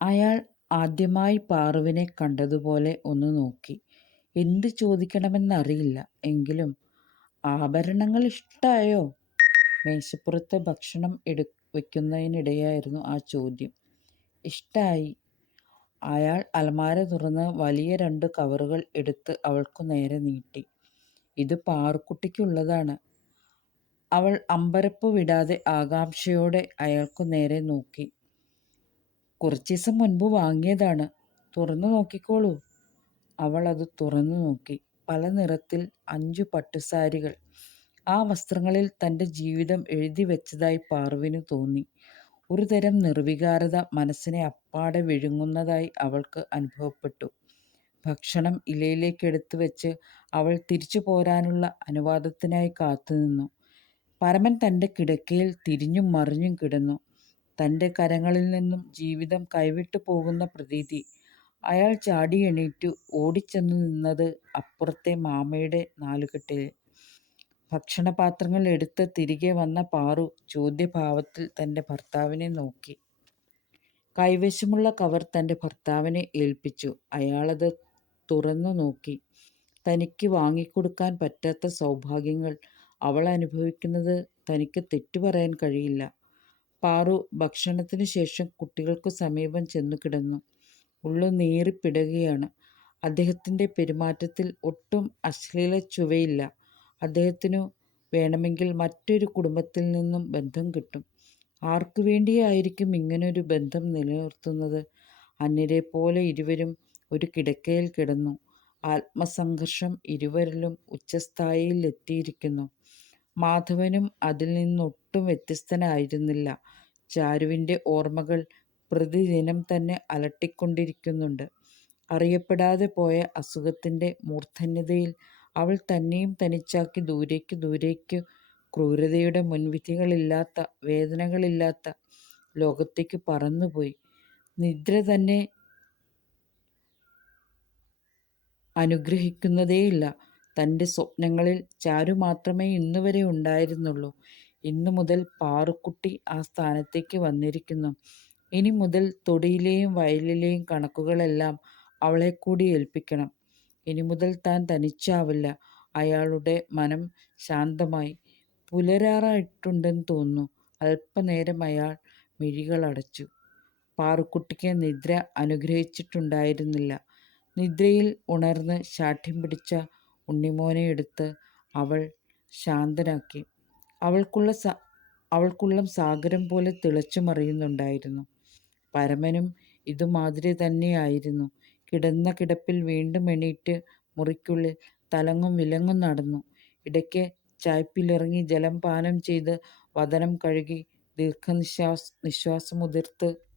അയാൾ ആദ്യമായി പാറുവിനെ കണ്ടതുപോലെ ഒന്ന് നോക്കി. എന്ത് ചോദിക്കണമെന്നറിയില്ല. എങ്കിലും "ആഭരണങ്ങൾ ഇഷ്ടായോ? " മേശപ്പുറത്ത് ഭക്ഷണം വയ്ക്കുന്നതിനിടെയായിരുന്നു ആ ചോദ്യം. "ഇഷ്ടായി. " അയാൾ അലമാര തുറന്ന് വലിയ രണ്ട് കവറുകൾ എടുത്ത് അവൾക്കു നേരെ നീട്ടി. "ഇത് പാറുക്കുട്ടിക്കുള്ളതാണ്. " അവൾ അമ്പരപ്പ് വിടാതെ ആകാംക്ഷയോടെ അയാൾക്കു നേരെ നോക്കി. "കുറച്ചീസം മുൻപ് വാങ്ങിയതാണ്. തുറന്നു നോക്കിക്കോളൂ. " അവൾ അത് തുറന്നു നോക്കി. പല നിറത്തിൽ അഞ്ചു പട്ടുസാരികൾ. ആ വസ്ത്രങ്ങളിൽ തന്റെ ജീവിതം എഴുതി വെച്ചതായി പാർവിന് തോന്നി. ഒരു തരം നിർവികാരത മനസ്സിനെ അപ്പാടെ വിഴുങ്ങുന്നതായി അവൾക്ക് അനുഭവപ്പെട്ടു. ഭക്ഷണം ഇലയിലേക്കെടുത്ത് വെച്ച് അവൾ തിരിച്ചു പോരാനുള്ള അനുവാദത്തിനായി കാത്തുനിന്നു. പരമൻ തന്റെ കിടക്കയിൽ തിരിഞ്ഞും മറിഞ്ഞും കിടന്നു. തന്റെ കരങ്ങളിൽ നിന്നും ജീവിതം കൈവിട്ടു പോകുന്ന പ്രതീതി. അയാൾ ചാടി എണീറ്റു ഓടിച്ചെന്നു നിന്നത് അപ്പുറത്തെ മാമയുടെ നാലുകെട്ടിൽ. ഭക്ഷണപാത്രങ്ങൾ എടുത്ത് തിരികെ വന്ന പാറു ചോദ്യഭാവത്തിൽ തന്റെ ഭർത്താവിനെ നോക്കി. കൈവശമുള്ള കവർ തന്റെ ഭർത്താവിനെ ഏൽപ്പിച്ചു. അയാളത് തുറന്നു നോക്കി. തനിക്ക് വാങ്ങിക്കൊടുക്കാൻ പറ്റാത്ത സൗഭാഗ്യങ്ങൾ അവൾ അനുഭവിക്കുന്നത് തനിക്ക് തെറ്റു പറയാൻ കഴിയില്ല. പാറു ഭക്ഷണത്തിനു ശേഷം കുട്ടികൾക്കു സമീപം ചെന്നു കിടന്നു. ഉള്ളു നീറിപ്പിടയുകയാണ്. അദ്ദേഹത്തിന്റെ പെരുമാറ്റത്തിൽ ഒട്ടും അശ്ലീല ചുവയില്ല അദ്ദേഹത്തിനു വേണമെങ്കിൽ മറ്റൊരു കുടുംബത്തിൽ നിന്നും ബന്ധം കിട്ടും. ആർക്കുവേണ്ടിയായിരിക്കും ഇങ്ങനൊരു ബന്ധം നിലനിർത്തുന്നത്? അന്യരെപ്പോലെ ഇരുവരും ഒരു കിടക്കയിൽ കിടന്നു. ആത്മസംഘർഷം ഇരുവരിലും ഉച്ചസ്ഥായിയിലെത്തിയിരിക്കുന്നു. മാധവനും അതിൽ നിന്നൊട്ടും വ്യത്യസ്തനായിരുന്നില്ല. ചാരുവിന്റെ ഓർമ്മകൾ പ്രതിദിനം തന്നെ അലട്ടിക്കൊണ്ടിരിക്കുന്നുണ്ട്. അറിയപ്പെടാതെ പോയ അസുഖത്തിന്റെ മൂർധന്യതയിൽ അവൾ തന്നെയും തനിച്ചാക്കി ദൂരേക്ക് ദൂരേക്ക് ക്രൂരതയുടെ മുൻവിധികളില്ലാത്ത, വേദനകളില്ലാത്ത ലോകത്തേക്ക് പറന്നുപോയി. നിദ്ര തന്നെ അനുഗ്രഹിക്കുന്നതേയില്ല. തന്റെ സ്വപ്നങ്ങളിൽ ചാരു മാത്രമേ ഇന്നുവരെ ഉണ്ടായിരുന്നുള്ളൂ. ഇന്നുമുതൽ പാറുക്കുട്ടി ആ സ്ഥാനത്തേക്ക് വന്നിരിക്കുന്നു. ഇനി മുതൽ തൊടിയിലെയും വയലിലെയും കണക്കുകളെല്ലാം അവളെ കൂടി ഏൽപ്പിക്കണം. ഇനി മുതൽ താൻ തനിച്ചാവില്ല. അയാളുടെ മനം ശാന്തമായി. പുലരാറായിട്ടുണ്ടെന്ന് തോന്നുന്നു. അല്പനേരം അയാൾ മിഴികളടച്ചു. പാറുക്കുട്ടിക്ക് നിദ്ര അനുഗ്രഹിച്ചിട്ടുണ്ടായിരുന്നില്ല. നിദ്രയിൽ ഉണർന്ന് ശാഠ്യം പിടിച്ച ഉണ്ണിമോനെ എടുത്ത് അവൾ ശാന്തനാക്കി. അവൾക്കുള്ളം സാഗരം പോലെ തിളച്ചു മറിയുന്നുണ്ടായിരുന്നു പരമനും ഇതുമാതിരി തന്നെയായിരുന്നു. കിടന്ന കിടപ്പിൽ വീണ്ടും എണീറ്റ് മുറിക്കുള്ളിൽ തലങ്ങും വിലങ്ങും നടന്നു. ഇടയ്ക്ക് ചായ്പിലിറങ്ങി ജലം പാനം ചെയ്ത് വതനം കഴുകി ദീർഘനിശ്വാസമുതിർത്ത്